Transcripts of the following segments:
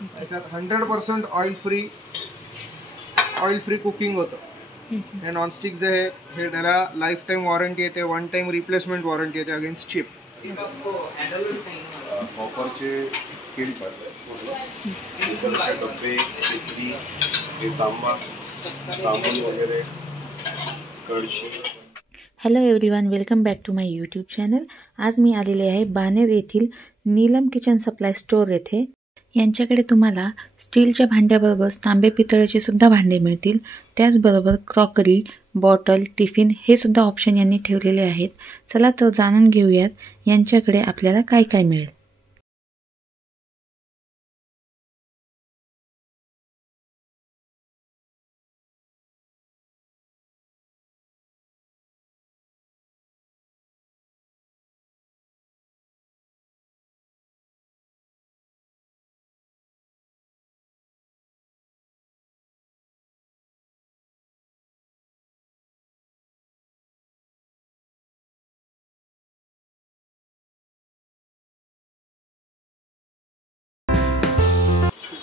याच्यात 100% oil free cooking होतं. हे नॉनस्टिक जे आहे हे त्याला लाईफ टाईम वॉरंटी येते, वन टाइम रिप्लेसमेंट वॉरंटी येते अगेन्स्ट चिप. कॉपरचे स्टील डब्बे, तांबा, तांबूल वगैरे, कळशी. Hello everyone, welcome back to my YouTube channel. आज मी आलेले आहे बानेर येथील नीलम किचन सप्लाय स्टोअर येथे. यांच्याकडे तुम्हाला स्टीलच्या भांड्याबरोबर तांबे पितळेचे सुद्धा भांडे मिळतील. त्याचबरोबर क्रॉकरी, बॉटल, टिफिन हे सुद्धा ऑप्शन यांनी ठेवलेले आहेत. चला तर जाणून घेऊयात यांच्याकडे आपल्याला काय काय मिळेल.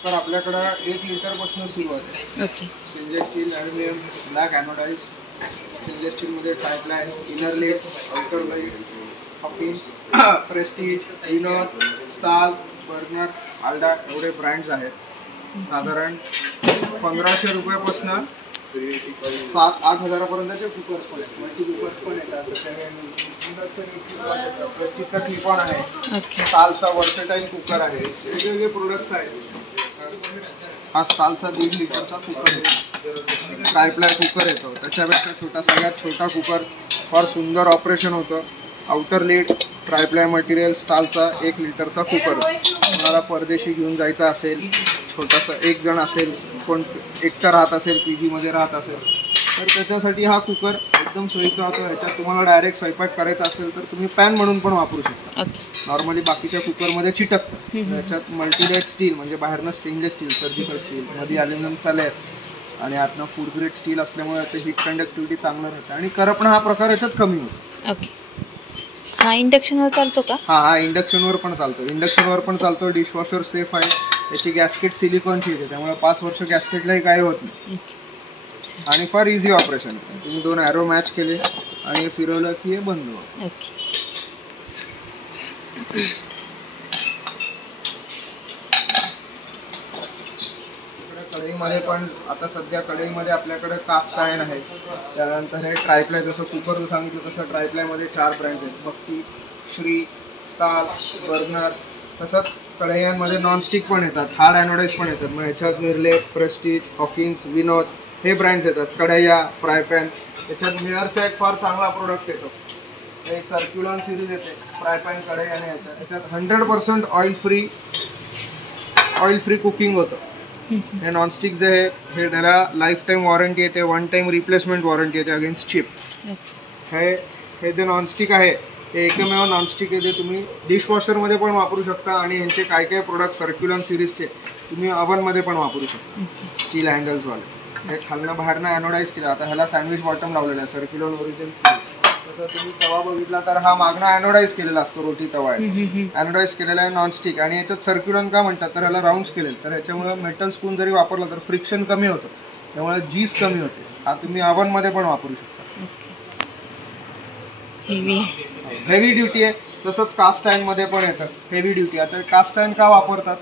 तर आपल्याकडे 1 लिटरपासून सुरू आहे. Okay. Stainless steel, aluminium, black anodise. स्टेनलेस स्टीलमध्ये ट्रायप्लाय, इनर लेट, outer light, Hawkins, Prestige, Vinod, Stahl, Bergner, आल्डा एवढे ब्रँड्स आहेत. साधारण 1500 रुपयापासून 7-8 हजारापर्यंतचे कुकर्स पण आहेत. मल्टी कुकर्स पण येतात. प्रेस्टीजचा क्लिपॉन आहे. स्टालचा वर्सेटाईल कुकर आहे. वेगवेगळे प्रोडक्ट्स आहेत. हा स्टालचा 1.5 लिटरचा कुकर आहे. ट्रायप्लाय कुकर येतो. त्याच्यापेक्षा सगळ्यात छोटा कुकर, फार सुंदर ऑपरेशन होतं. आउटर लीड, ट्रायप्लाय मटेरियल, स्टालचा 1 लिटरचा कुकर. तुम्हाला परदेशी घेऊन जायचा असेल, छोटासा एक जण असेल, कोण एकटा राहत असेल, PGमध्ये राहत असेल, तर त्याच्यासाठी हा कुकर एकदम सोयीचा होतो. ह्याच्यात तुम्हाला डायरेक्ट स्वयंपाक करायचा असेल तर तुम्ही पॅन म्हणून पण वापरू शकता. नॉर्मली बाकीच्या कुकरमध्ये चिटकतं. ह्याच्यात मल्टीलेट स्टील म्हणजे बाहेरनं स्टेनलेस स्टील, सर्जिकल स्टील, मध्ये ॲल्युमिनियमचा लेअर आणि आतनं फूड ग्रेड स्टील असल्यामुळे याचं हीट कंडक्टिव्हिटी चांगलं राहतं आणि करपणं हा प्रकार याच्यात कमी होतो. ओके. हा इंडक्शनवर चालतो का? हा इंडक्शनवर पण चालतो. इंडक्शनवर पण चालतो. डिशवॉशर सेफ आहे. याची गॅस्केट सिलिकॉनची येते, त्यामुळे 5 वर्ष गॅस्केटलाही काही होत नाही आणि फार इझी ऑपरेशन. तुम्ही 2 ॲरो मॅच केले आणि फिरवलं की हे बंद होतं. कढईमध्ये पण आता सध्या कढईमध्ये आपल्याकडे कास्ट आयर्न आहे. त्यानंतर हे ट्रायप्लाय, जसं कुकर सांगितलं तसं ट्रायप्लायमध्ये 4 ब्रँड आहेत. भक्ती, श्री, स्टाल, बर्नर. तसंच कढईयांमध्ये नॉनस्टिक पण येतात, हार्ड ॲनोडाइज पण येतात. मग ह्याच्यात निर्लेप, प्रेस्टीज, हॉकिन्स, विनोद हे ब्रँड्स येतात. कढया, फ्राय पॅन. त्याच्यात मिररचा एक फार चांगला प्रोडक्ट येतो. हे सर्क्युलॉन सिरीज येते फ्राय पॅन कढई आणि ह्याच्यात 100% ऑइल फ्री कुकिंग होतं. हे नॉनस्टिक जे आहे हे त्याला लाईफ टाईम वॉरंटी येते, वन टाईम रिप्लेसमेंट वॉरंटी येते अगेन्स्ट चिप. हे जे नॉनस्टिक आहे हे एकमेव नॉनस्टिक आहे जे तुम्ही डिशवॉशरमध्ये पण वापरू शकता आणि यांचे काय काय प्रोडक्ट सर्क्युलॉन सिरीजचे तुम्ही अवनमध्ये पण वापरू शकता. स्टील हँडल्सवाले. हे खालनं बाहेरनं ॲनोडाईज केलं. आता ह्याला सँडविच बॉटम लावलेला आहे, सर्क्युलॉन ओरिजिन सिरीज. तसं तुम्ही तवा बघितला तर हा मागणं ॲनोडाईज केलेला असतो, रोटी तवा आहे. ॲनोडाईज केलेला आहे नॉनस्टिक. आणि याच्यात सर्क्युलॉन का म्हणतात तर ह्याला राऊंड्स केले तर ह्याच्यामुळे मेटल स्पून जरी वापरला तर फ्रिक्शन कमी होतं, त्यामुळे जीस कमी होते. हा तुम्ही अवनमध्ये पण वापरू शकता. हेवी ड्युटी आहे. तसंच कास्ट आयर्नमध्ये पण येतं हेवी ड्युटी. आता कास्ट आयर्न का वापरतात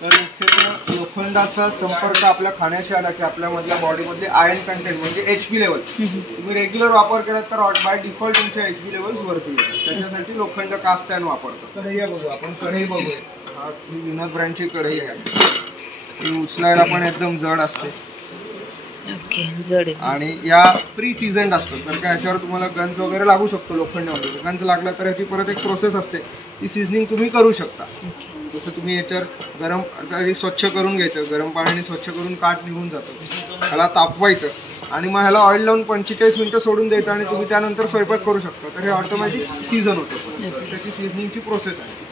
तर मुख्यतः लोखंडाचा संपर्क आपल्या खाण्याशी आला की आपल्यामधल्या बॉडीमधले आयर्न कंटेंट म्हणजे HP लेवल्स तुम्ही रेग्युलर वापर केला तर बाय डिफॉल्ट तुमच्या HP लेवल्स वरती येतात. त्याच्यासाठी लोखंड कास्ट आयर्न वापरतो. कढई बघू आपण. कढई बघूया. हा विनोद ब्रँडची कढई आहे. ही उचलायला पण एकदम जड असते. जड आहे आणि या प्री सीझन्ड असतात तर काय ह्याच्यावर तुम्हाला गंज वगैरे लागू शकतो. लोखंडामध्ये गंज लागला तर ह्याची परत एक प्रोसेस असते, ती सीझनिंग तुम्ही करू शकता. जसं तुम्ही याच्यावर गरम स्वच्छ करून घ्यायचं, गरम पाण्याने स्वच्छ करून काठ निघून जातो. ह्याला तापवायचं आणि मग ह्याला ऑइल लावून 45 मिनिटं सोडून द्यायचं आणि तुम्ही त्यानंतर स्वयंपाक करू शकता. तर हे ऑटोमॅटिक सीझन होतं. त्याची सीझनिंगची प्रोसेस आहे.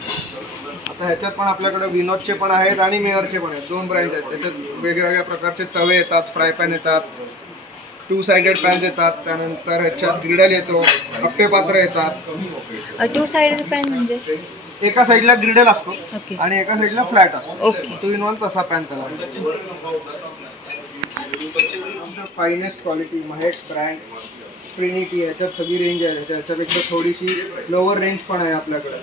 आता ह्याच्यात पण आपल्याकडे विनोदचे पण आहेत आणि मेयरचे पण आहेत. 2 ब्रँड आहेत. त्याच्यात वेगवेगळ्या प्रकारचे तवे येतात, फ्राय पॅन येतात, 2 साइडेड पॅन्स येतात. त्यानंतर ह्याच्यात ग्रिडल येतो, अप्पे पात्र येतात. 2 साइडेड पॅन म्हणजे एका साईडला ग्रिडल असतो ओके आणि एका साईडला फ्लॅट असतो. ओके 2-in-1 तसा पॅन त्याला. Finest quality Mahek brand Trinity, याच्यात सगळी रेंज आहे. त्याच्यापेक्षा थोडीशी लोअर रेंज पण आहे आपल्याकडे,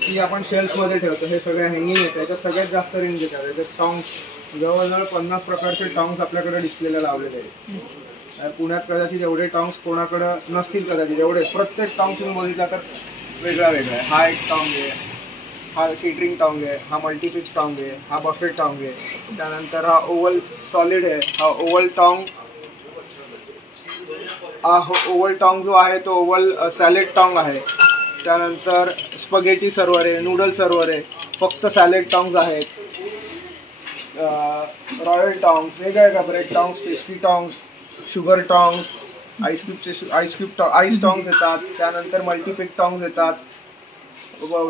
ती आपण शेल्फमध्ये ठेवतो. हे सगळे हँगिंग आहे, त्याच्यात सगळ्यात जास्त रेंज येतात. त्याच्यात टॉंग्स जवळजवळ 50 प्रकारचे टॉंग्स आपल्याकडे डिस्प्लेला लावलेले आहेत. पुण्यात कदाचित एवढे टॉंग्स कोणाकडे नसतील, कदाचित एवढे. प्रत्येक टॉंग तुम्ही बघितला तर वेगळा वेगळा आहे. हा एक टॉंग आहे, हा केटरिंग टॉंग आहे, हा मल्टीपिच टॉंग आहे, हा बफे टॉंग आहे. त्यानंतर हा ओव्हल सॉलिड आहे, हा ओव्हल टॉंग. हा ओव्हल टॉंग जो आहे तो ओव्हल सॅलेड टॉंग आहे. त्यानंतर स्पगेटी सर्वर आहे, नूडल सर्वर आहे, फक्त सॅलेड टॉंग्स आहेत. रॉयल टॉंग्स, वेगवेगळ्या ब्रेड टॉंग्स, पेस्ट्री टॉंग्स, शुगर टॉंग्स, आईस टॉंग्स येतात. त्यानंतर मल्टीपिक टॉंग्स येतात,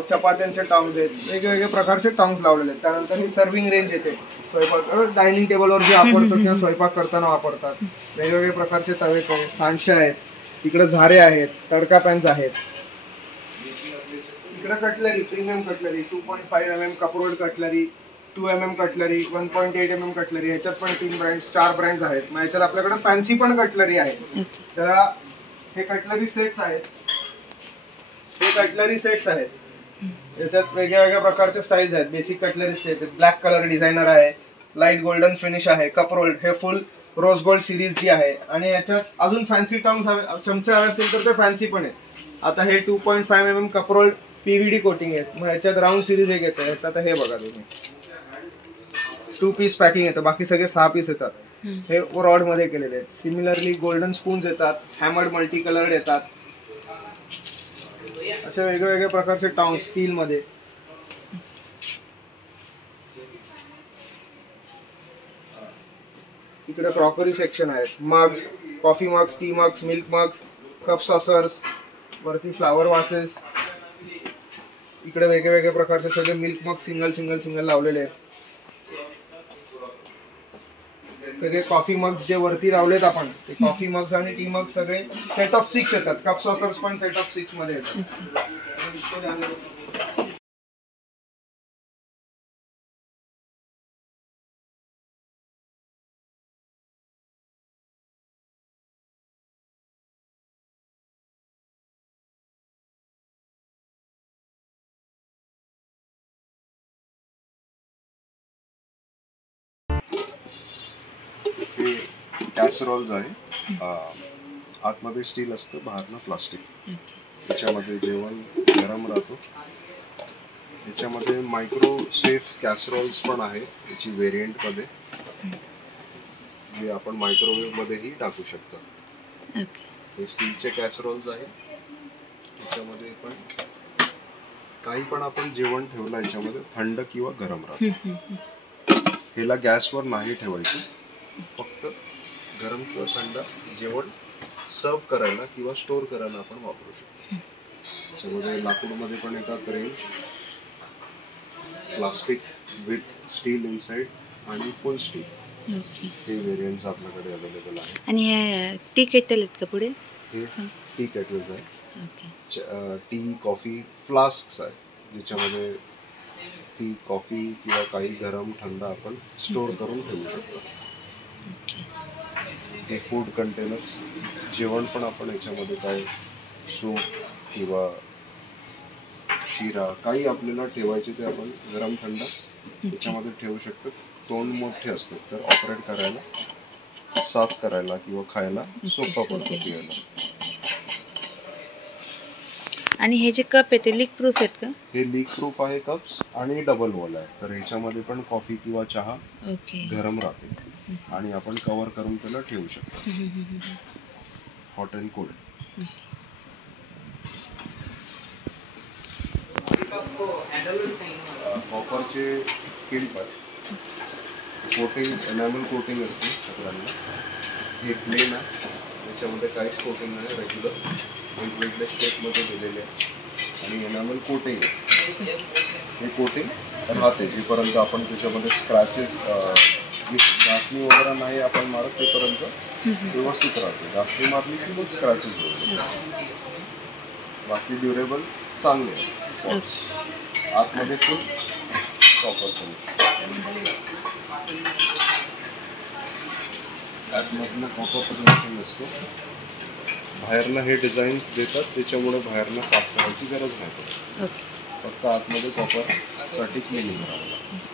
चपात्यांचे टॉंग्स आहेत, वेगवेगळे प्रकारचे टॉंग्स लावलेले आहेत. त्यानंतर ही सर्विंग रेंज येते, स्वयंपाक डायनिंग टेबलवर जे वापरतो किंवा स्वयंपाक करताना वापरतात. वेगवेगळे प्रकारचे तवे आहेत, सांडशे आहेत, इकडे झारे आहेत, तडका पॅन्स आहेत. इकडे कटलरी, प्रीमियम कटलरी, 2.5 mm कपरोड cutlery, 2 mm cutlery, 1.8 mm cutlery. ह्याच्यात पण 4 ब्रँड्स आहेत. मग ह्याच्यात आपल्याकडे फॅन्सी पण कटलरी आहे. तर हे कटलरी सेट्स आहेत, हे कटलरी सेट्स आहेत. याच्यात वेगळ्या प्रकारचे स्टाईल्स आहेत. बेसिक कटलरी सेट आहेत, ब्लॅक कलर डिझायनर आहे, लाईट गोल्डन फिनिश आहे, कपरोल्ड, हे फुल रोज गोल्ड सिरीज जी आहे. आणि याच्यात अजून फॅन्सी टॉंग्स हवे, चमचे हवे असेल तर ते फॅन्सी पण आहेत. आता हे 2.5 mm कपरोल्ड PVD कोटिंग आहेत. मग याच्यात राऊंड सिरीज एक येते. आता हे बघा तुम्ही, 2 पीस पॅकिंग येतं, बाकी सगळे 6 पीस येतात. हे रॉड मध्ये केलेले आहेत. सिमिलरली गोल्डन स्पून्स येतात, हॅमर्ड मल्टी कलर्ड येतात. असे वेगवेगळ्या प्रकारचे टॉंग स्टील मध्ये. इकडे क्रॉकरी सेक्शन आहेत, mugs, coffee mugs, T mugs, milk mugs, cup saucers, वरती फ्लावर वासेस. इकडे वेगवेगळ्या प्रकारचे सगळे मिल्क मग सिंगल लावलेले आहेत. सगळे कॉफी मग्स जे वरती लावलेत आपण, ते कॉफी मग्स आणि टी मग्स सगळे सेट ऑफ 6 येतात. कप सॉसर्स पण सेट ऑफ 6 मध्ये येतात. हे कॅसरोल्स आहे, आतमध्ये स्टील असतं, बाहेरनं प्लास्टिक. त्याच्यामध्ये जेवण गरम राहतो. याच्यामध्ये मायक्रो सेफ कॅसरोल्स पण आहे याची व्हेरियंटमध्ये, जे आपण मायक्रोवेव्ह मध्येही टाकू शकतो. हे स्टीलचे कॅसरोल्स आहे. याच्यामध्ये पण काही पण आपण जेवण ठेवलं याच्यामध्ये थंड किंवा गरम राहतं. ह्याला गॅसवर नाही ठेवायचं, फक्त गरम किंवा थंड जेवण सर्व करायला किंवा स्टोअर करायला आपण वापरू शकतो. त्याच्यामध्ये लाकूडमध्ये पण येतात range, plastic with steel inside आणि फुल स्टील. हे व्हेरियंट्स आपल्याकडे अवेलेबल आहे. आणि हे टी केटल आहेत का पुढे? हे टी केटल्स आहे. टी कॉफी फ्लास्क्स आहे, ज्याच्यामध्ये टी कॉफी किंवा काही गरम थंड आपण स्टोअर करून ठेवू शकतो. हे फूड कंटेनर्स, जेवण पण आपण याच्यामध्ये काय सूप किंवा शिरा काही आपल्याला ठेवायचे ते आपण गरम थंड याच्यामध्ये ठेवू शकतो. तोंड मोठे असतात तर ऑपरेट करायला, साफ करायला किंवा खायला सोपं पडतं पियाला. आणि हे जे कप आहे ते लीक प्रूफ आहेत का? हे लीक प्रूफ आहे कप्स आणि डबल वॉल आहे. तर ह्याच्यामध्ये पण कॉफी किंवा चहा गरम राहते आणि आपण कव्हर करून त्याला ठेवू शकतो. Hot and cold. कॉपरचे किल्प आहे, कोटिंग एनामल कोटिंग असते सगळ्यांना. हे प्लेन आहे, याच्यामध्ये काहीच कोटिंग नाही, रेग्युलर वेगवेगळ्या स्टेपमध्ये दिलेले आहे. आणि एनामल कोटिंग आहे, हे कोटिंग राहते जेपर्यंत आपण त्याच्यामध्ये स्क्रॅचेस घासणी वगैरे नाही आपण मारत तेपर्यंत व्यवस्थित राहते. घासणी मारली की मग स्क्रॅचेस होते. बाकी ड्युरेबल चांगले आहे. आतमध्ये फुल कॉपर फिनिश, आतमधनं कॉपर फिनिशिंग असतो. बाहेरनं हे डिझाईन्स देतात, त्याच्यामुळे बाहेरनं साफ करायची गरज नाही पडत. ओके. फक्त आतमध्ये कॉपरसाठी क्लिनिंग करावं लागतं.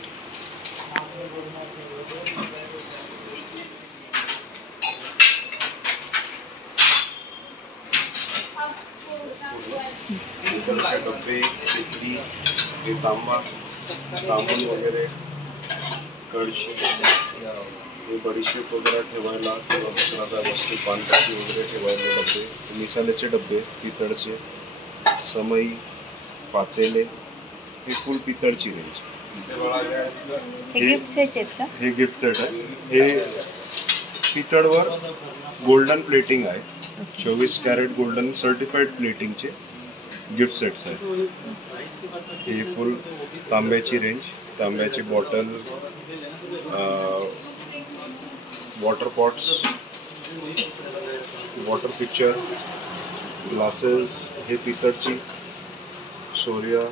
डब्बे, पितळी, हे तांबण वगैरे, कळशी, हे बडीशेप वगैरे ठेवायला किंवा दुसऱ्या वस्तू पानपट्टी वगैरे ठेवायला डब्बे, मिसाल्याचे डब्बे पितळचे, समई, पातेले, हे फुल पितळची रेंज. हे गिफ्ट सेट आहेत का? हे गिफ्ट सेट आहे. हे पितळवर गोल्डन प्लेटिंग आहे, 24 कॅरेट गोल्डन सर्टिफाईड प्लेटिंगचे गिफ्ट सेट्स आहेत. हे फुल तांब्याची रेंज, तांब्याची bottle, water pots, water pitcher, glasses, हे पितळची सोरिया,